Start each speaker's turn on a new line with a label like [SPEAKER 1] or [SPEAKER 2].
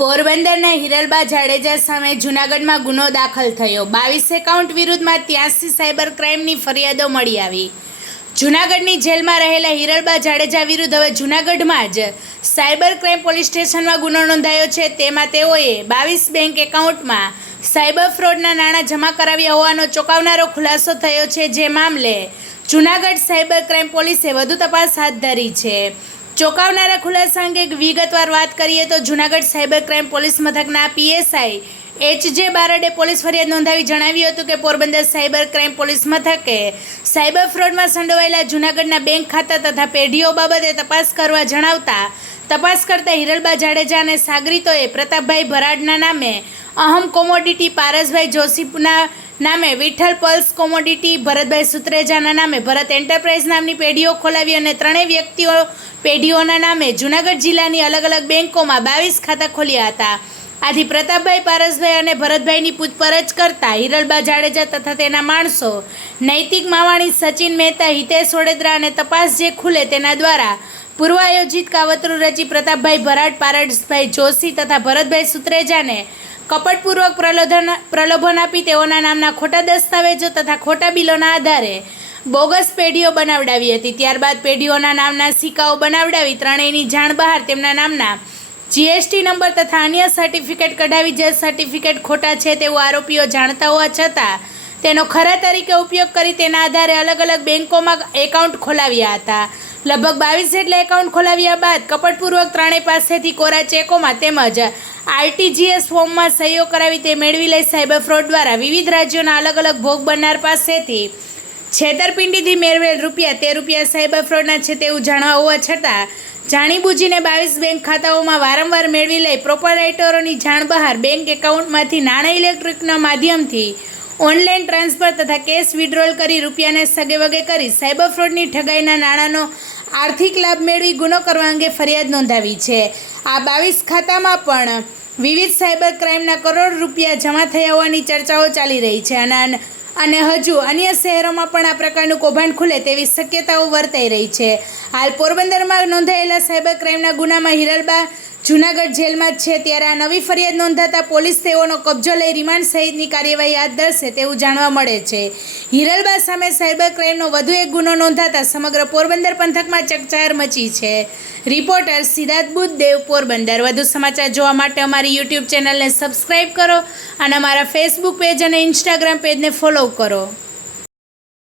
[SPEAKER 1] પોરબંદરના હિરલબા જાડેજા સામે જૂનાગઢમાં ગુનો દાખલ થયો. બાવીસ એકાઉન્ટ વિરુદ્ધમાં ત્યાંસી સાયબર ક્રાઇમની ફરિયાદો મળી આવી. જૂનાગઢની જેલમાં રહેલા હિરલબા જાડેજા વિરુદ્ધ હવે જૂનાગઢમાં જ સાયબર ક્રાઇમ પોલીસ સ્ટેશનમાં ગુનો નોંધાયો છે. તેમાં તેઓએ બાવીસ બેંક એકાઉન્ટમાં સાયબર ફ્રોડના નાણાં જમા કરાવ્યા હોવાનો ચોંકાવનારો ખુલાસો થયો છે. જે મામલે જૂનાગઢ સાયબર ક્રાઇમ પોલીસે વધુ તપાસ હાથ ધરી છે. ચોંકાવનારા ખુલાસા અંગે વિગતવાર વાત કરીએ તો જૂનાગઢ સાયબર ક્રાઇમ પોલીસ મથકના પીએસઆઈ એચ જે બારડે પોલીસ ફરિયાદ નોંધાવી જણાવ્યું હતું કે પોરબંદર સાયબર ક્રાઇમ પોલીસ મથકે સાયબર ફ્રોડમાં સંડોવાયેલા જૂનાગઢના બેંક ખાતા તથા પેઢીઓ બાબતે તપાસ કરવા જણાવતા તપાસ કરતા હિરલબા જાડેજા અને સાગરીતોએ પ્રતાપભાઈ ભરાડના નામે અહમ કોમોડિટી પારસભાઈ જોશીના નામે વિઠ્ઠલ પલ્સ કોમોડિટી, ભરતભાઈ સુત્રેજાના નામે ભરત એન્ટરપ્રાઇઝ નામની પેઢીઓ ખોલાવી અને ત્રણેય વ્યક્તિઓ પેઢીઓના નામે જૂનાગઢ જિલ્લાની અલગ અલગ બેંકોમાં બાવીસ ખાતા ખોલ્યા હતા. આથી પ્રતાપભાઈ પારસભાઈ અને ભરતભાઈની પૂછપરછ કરતા હિરલબા જાડેજા તથા તેના માણસો નૈતિક માવાણી સચિન મહેતા, હિતેશ વડેદરા અને તપાસ જે ખુલે તેના દ્વારા પૂર્વ આયોજિત કાવતરું રચી પ્રતાપભાઈ ભરાટ, પારસભાઈ જોશી તથા ભરતભાઈ સુત્રેજાને કપટપૂર્વક પ્રલોભન પ્રલોભન આપી તેઓના નામના ખોટા દસ્તાવેજો તથા ખોટા બિલોના આધારે બોગસ પેઢીઓ બનાવડાવી હતી. ત્યારબાદ પેઢીઓના નામના સિક્કાઓ બનાવડાવી ત્રણેયની જાણ બહાર તેમના નામના જીએસટી નંબર તથા અન્ય સર્ટિફિકેટ કઢાવી. જે સર્ટિફિકેટ ખોટા છે તેવું આરોપીઓ જાણતા હોવા છતાં તેનો ખરા તરીકે ઉપયોગ કરી તેના આધારે અલગ અલગ બેંકોમાં એકાઉન્ટ ખોલાવ્યા હતા. લગભગ બાવીસ જેટલા એકાઉન્ટ ખોલાવ્યા બાદ કપટપૂર્વક ત્રણેય પાસેથી કોરા ચેકોમાં તેમજ આરટીજીએસ ફોર્મમાં સહીઓ કરાવી તે મેળવી લઈ સાયબર ફ્રોડ દ્વારા વિવિધ રાજ્યોના અલગ અલગ ભોગ બનનાર પાસેથી છેતરપિંડીથી મેળવેલ રૂપિયા, તે રૂપિયા સાયબર ફ્રોડના છે તેવું જાણવા હોવા છતાં જાણીબૂજીને બાવીસ બેંક ખાતાઓમાં વારંવાર મેળવી લઈ પ્રોપરાઇટરોની જાણ બહાર બેંક એકાઉન્ટમાંથી નાણાં ઇલેક્ટ્રિકના માધ્યમથી ઓનલાઈન ટ્રાન્સફર તથા કેશ વિડ્રોલ કરી રૂપિયાને સગે વગે કરી સાયબર ફ્રોડની ઠગાઈના નાણાંનો આર્થિક લાભ મેળવી ગુનો કરવા અંગે ફરિયાદ નોંધાવી છે. આ બાવીસ ખાતામાં પણ વિવિધ સાયબર ક્રાઇમના કરોડ રૂપિયા જમા થયા હોવાની ચર્ચાઓ ચાલી રહી છે. અને અને હજુ અન્ય શહેરોમાં પણ આ પ્રકારનું કૌભાંડ ખુલે તેવી શક્યતાઓ વર્તાઈ રહી છે. હાલ પોરબંદરમાં નોંધાયેલા સાયબર ક્રાઇમના ગુનામાં હિરલબા જૂનાગઢ જેલમાં જ છે ત્યારે આ નવી ફરિયાદ નોંધાતા પોલીસ તેઓનો કબજો લઈ રિમાન્ડ સહિતની કાર્યવાહી હાથ ધરશે તેવું જાણવા મળે છે. હિરલબા સામે સાયબર ક્રાઇમનો વધુ એક ગુનો નોંધાતા સમગ્ર પોરબંદર પંથકમાં ચકચાર મચી છે. રિપોર્ટર સિદ્ધાર્થ બુદ્ધદેવ પોરબંદર. વધુ સમાચાર જોવા માટે અમારી યુટ્યુબ ચેનલને સબસ્ક્રાઈબ કરો અને અમારા ફેસબુક પેજ અને ઇન્સ્ટાગ્રામ પેજને ફોલો કરો.